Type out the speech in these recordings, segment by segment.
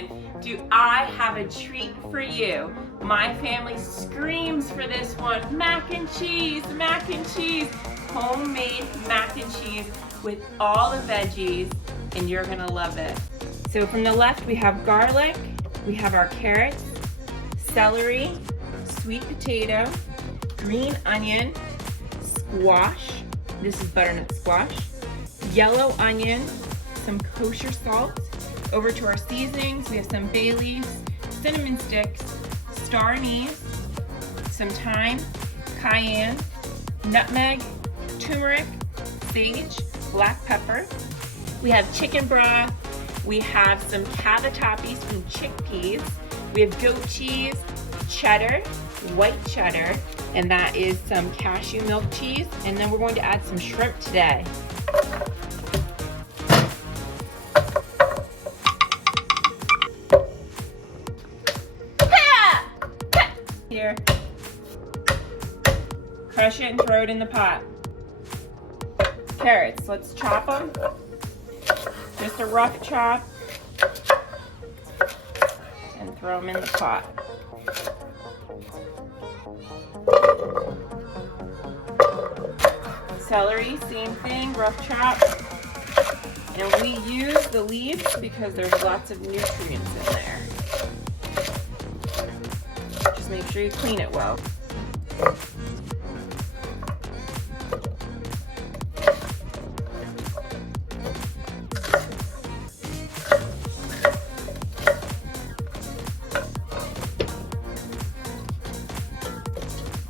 kitchen, do I have a treat for you. My family screams for this one. Mac and cheese, homemade mac and cheese with all the veggies, and you're gonna love it. So from the left, we have garlic, we have our carrots, celery, sweet potato, green onion, squash, this is butternut squash, yellow onion, some kosher salt. Over to our seasonings, we have some bay leaves, cinnamon sticks, star anise, some thyme, cayenne, nutmeg, turmeric, sage, black pepper. We have chicken broth, we have some cavatappi, some chickpeas, we have goat cheese, cheddar, white cheddar, and that is some cashew milk cheese, and then we're going to add some shrimp today. Here, crush it and throw it in the pot. Carrots, let's chop them. Just a rough chop, and throw them in the pot. Celery, same thing, rough chop. And we use the leaves because there's lots of nutrients in there. Just make sure you clean it well.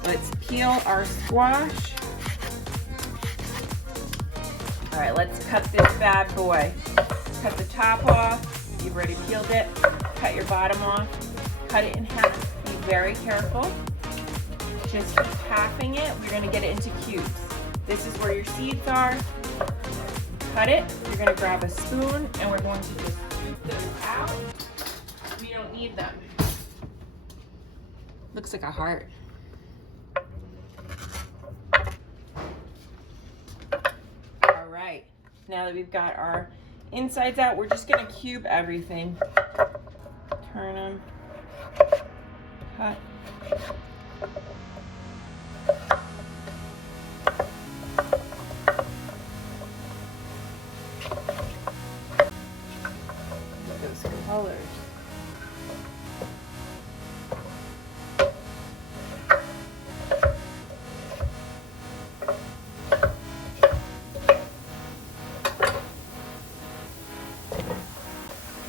Let's peel our squash. All right, let's cut this bad boy. Cut the top off. You've already peeled it. Cut your bottom off. Cut it in half. Be very careful. Just keep halving it. We're gonna get it into cubes. This is where your seeds are. Cut it. You're gonna grab a spoon and we're going to just scoop those out. We don't need them. Looks like a heart. Now that we've got our insides out, we're just gonna cube everything. Turn them, cut. Look at those colors.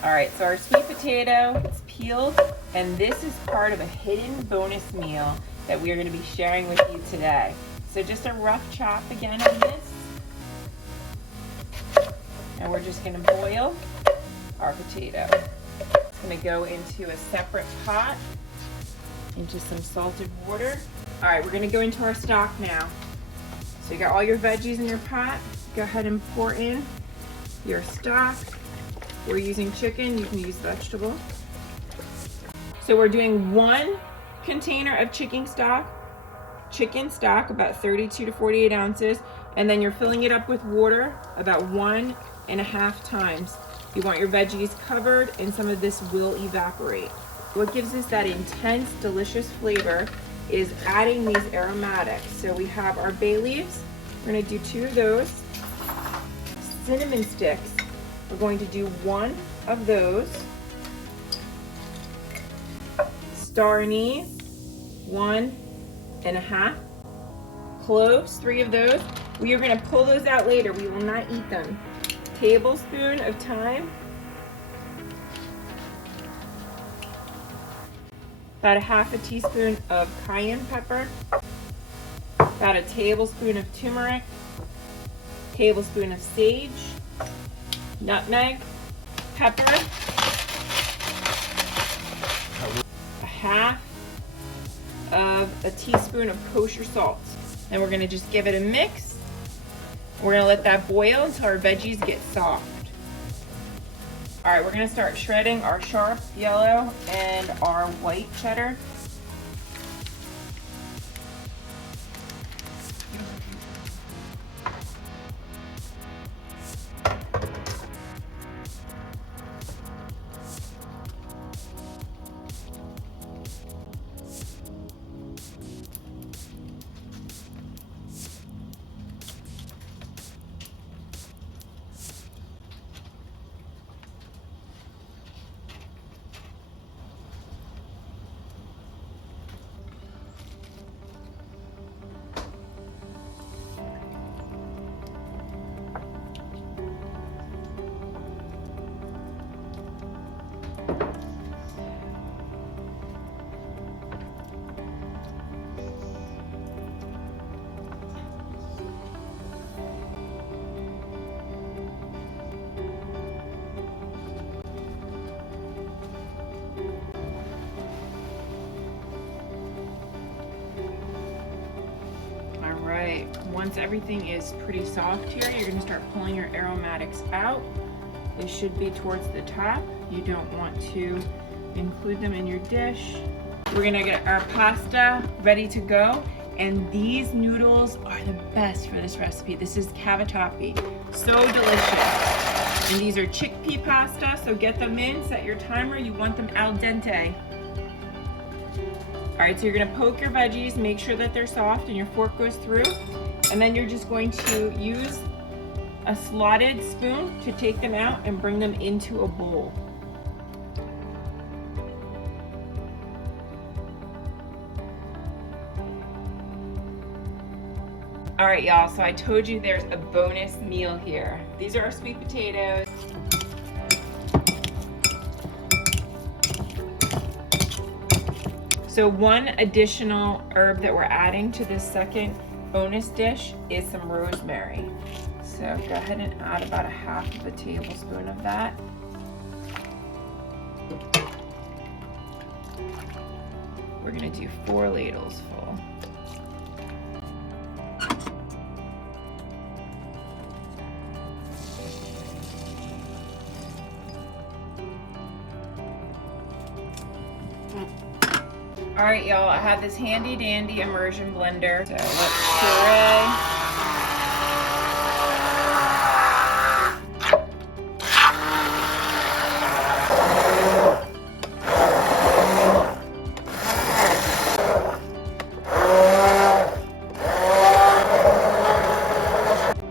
All right, so our sweet potato is peeled, and this is part of a hidden bonus meal that we are going to be sharing with you today. So just a rough chop again on this. And we're just going to boil our potato. It's going to go into a separate pot, into some salted water. All right, we're going to go into our stock now. So you got all your veggies in your pot. Go ahead and pour in your stock. We're using chicken, you can use vegetable. So we're doing 1 container of chicken stock, about 32 to 48 ounces, and then you're filling it up with water about 1.5 times. You want your veggies covered, and some of this will evaporate. What gives us that intense, delicious flavor is adding these aromatics. So we have our bay leaves, we're gonna do 2 of those. Cinnamon sticks, we're going to do 1 of those. Star anise, 1.5. Cloves, 3 of those. We are going to pull those out later. We will not eat them. Tablespoon of thyme. About 1/2 teaspoon of cayenne pepper. About a tablespoon of turmeric. Tablespoon of sage. Nutmeg, pepper, 1/2 of a teaspoon of kosher salt. And we're gonna just give it a mix. We're gonna let that boil until our veggies get soft. All right, we're gonna start shredding our sharp yellow and our white cheddar. once everything is pretty soft here, you're gonna start pulling your aromatics out. They should be towards the top. You don't want to include them in your dish. We're gonna get our pasta ready to go. And these noodles are the best for this recipe. This is cavatappi, so delicious. And these are chickpea pasta, so get them in, set your timer, you want them al dente. All right, so you're gonna poke your veggies, make sure that they're soft and your fork goes through. And then you're just going to use a slotted spoon to take them out and bring them into a bowl. All right, y'all, so I told you there's a bonus meal here. These are our sweet potatoes. So one additional herb that we're adding to this second bonus dish is some rosemary. So go ahead and add about 1/2 tablespoon of that. We're gonna do 4 ladles full. All right, y'all, I have this handy dandy immersion blender. So let's puree.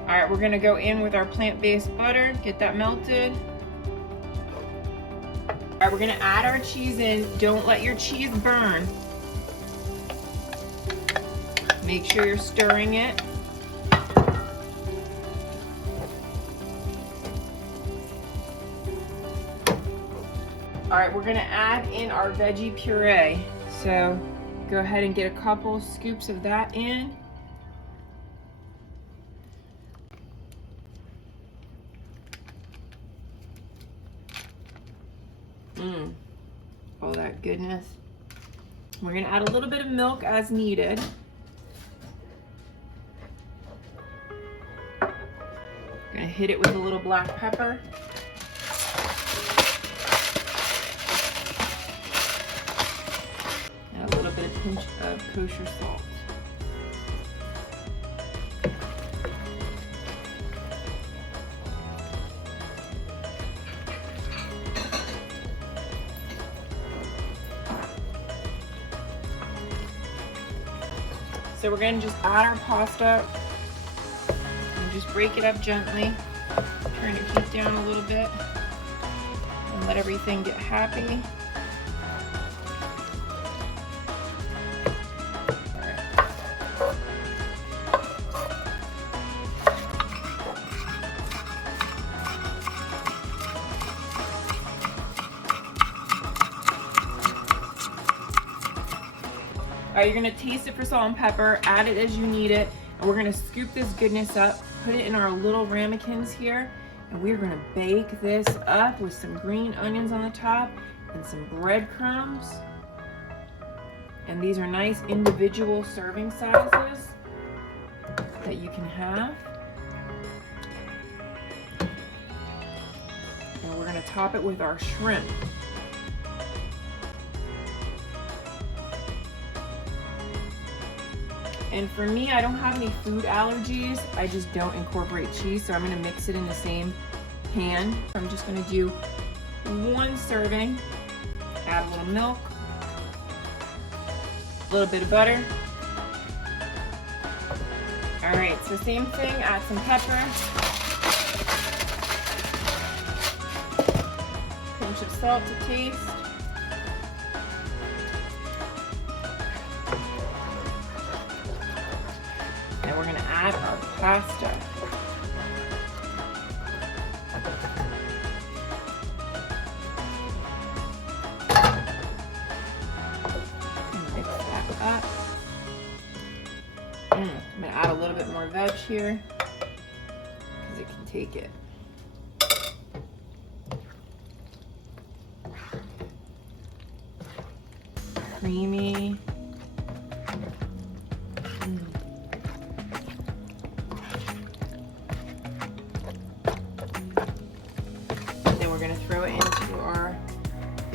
All right, we're gonna go in with our plant-based butter, get that melted. All right, we're gonna add our cheese in. Don't let your cheese burn. Make sure you're stirring it. All right, we're gonna add in our veggie puree. So go ahead and get a couple scoops of that in. All that goodness. We're gonna add a little bit of milk as needed. Gonna hit it with a little black pepper. And a little bit of pinch of kosher salt. So we're gonna just add our pasta and just break it up gently. Turn your heat down a little bit and let everything get happy. All right, you're gonna taste it for salt and pepper, add it as you need it, and we're gonna scoop this goodness up, put it in our little ramekins here, and we're gonna bake this up with some green onions on the top and some breadcrumbs. And these are nice individual serving sizes that you can have. And we're gonna top it with our shrimp. And for me, I don't have any food allergies. I just don't incorporate cheese, so I'm gonna mix it in the same pan. I'm just gonna do 1 serving, add a little milk, a little bit of butter. All right, so same thing, add some pepper, pinch of salt to taste. And we're gonna add our pasta. And mix that up. I'm gonna add a little bit more veg here because it can take it. Creamy.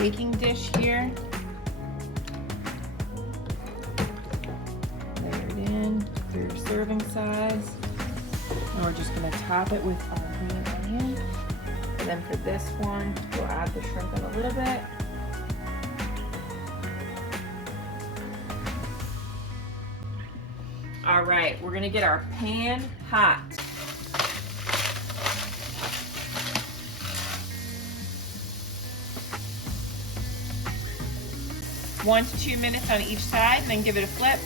baking dish here. Layer it in for your serving size. And we're just gonna top it with our green onion. And then for this one, we'll add the shrimp in a little bit. All right, we're gonna get our pan hot. One to 2 minutes on each side, and then give it a flip.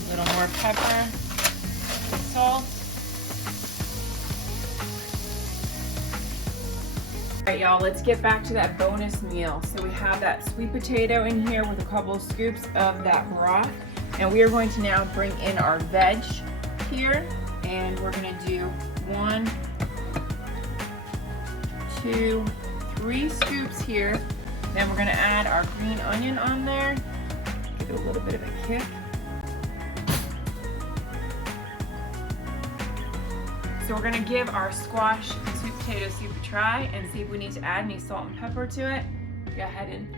A little more pepper, salt. All right, y'all, let's get back to that bonus meal. So we have that sweet potato in here with a couple of scoops of that broth. And we are going to now bring in our veg here. And we're gonna do 1, 2, 3 scoops here. Then we're gonna add our green onion on there. Give it a little bit of a kick. So we're gonna give our squash and sweet potato soup a try and see if we need to add any salt and pepper to it. Go ahead and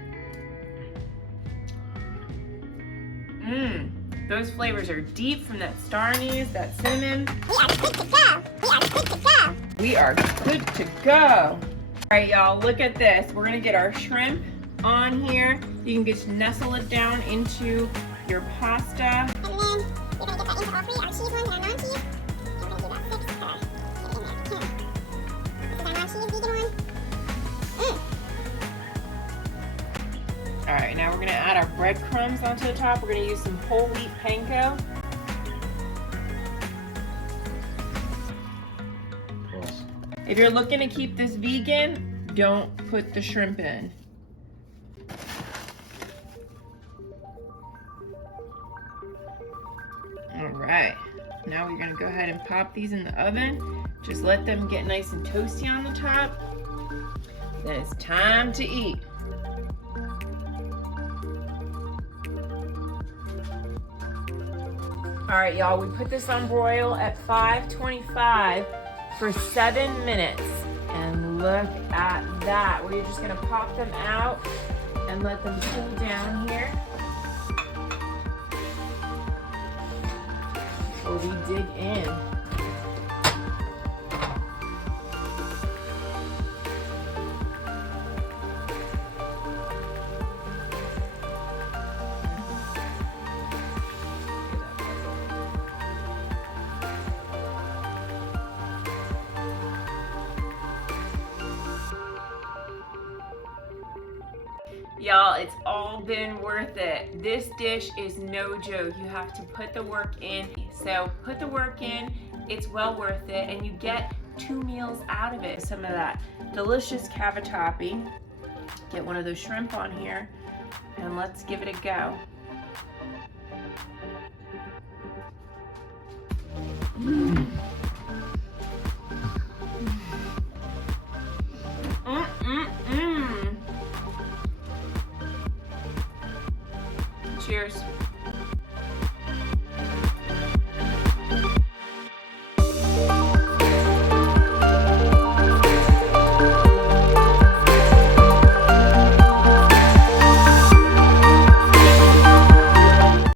those flavors are deep from that star anise, that cinnamon. We are good to go. We are good to go. We are good to go. All right, y'all, look at this. We're gonna get our shrimp on here. You can just nestle it down into your pasta. And then we're gonna get that into all three, our cheese ones and our non-cheese. And we're gonna do about 6 to get it in there. 10. This is our non-cheese vegan one. All right, now we're gonna add our breadcrumbs onto the top. We're gonna use some whole wheat panko. If you're looking to keep this vegan, don't put the shrimp in. All right, now we're gonna go ahead and pop these in the oven. Just let them get nice and toasty on the top. Then it's time to eat. All right, y'all, we put this on broil at 525 for 7 minutes. And look at that. We're just gonna pop them out and let them cool down here before we dig in. Y'all, it's all been worth it. This dish is no joke. You have to put the work in. So put the work in, it's well worth it, and you get 2 meals out of it. Some of that delicious cavatappi. Get one of those shrimp on here, and let's give it a go. Cheers.